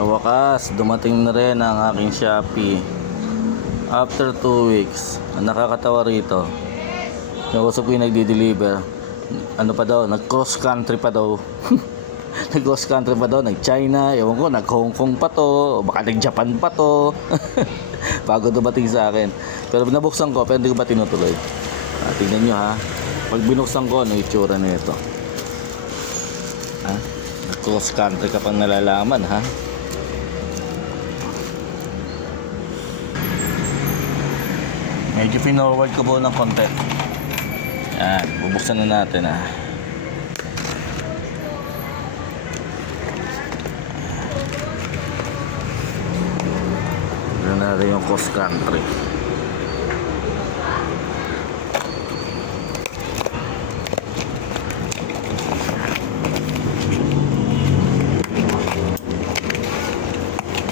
Sa wakas, dumating na rin ang aking Shopee. After 2 weeks, ang nakakatawa rito, yung usap ko yung nagdi-deliver, ano pa daw, nag-cross country pa daw. Nag-cross country pa daw, nag-China, ewan ko, nag-Hong Kong pa to, o baka nag-Japan pa to. Bago dumating sa akin. Pero binabuksan ko, pero hindi ko ba tinutuloy. Tingnan nyo ha, pag binuksan ko, ano yung itsura na ito? Ha? Nag-cross country ka pang nalalaman ha. Medyo pinorward ko po ng konti. Yan, bubuksan na natin ha. Tignan natin yung cross country.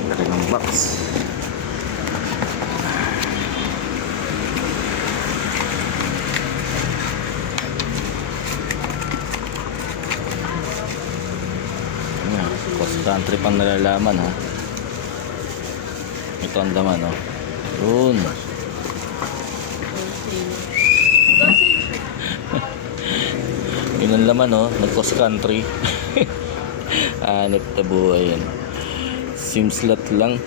Laki ng box. Cross country pang nalalaman ha. Ito ang laman oh. Yun. Yun ang laman oh. Nag-cross country. Hanip na buhay yan. SIM slot lang.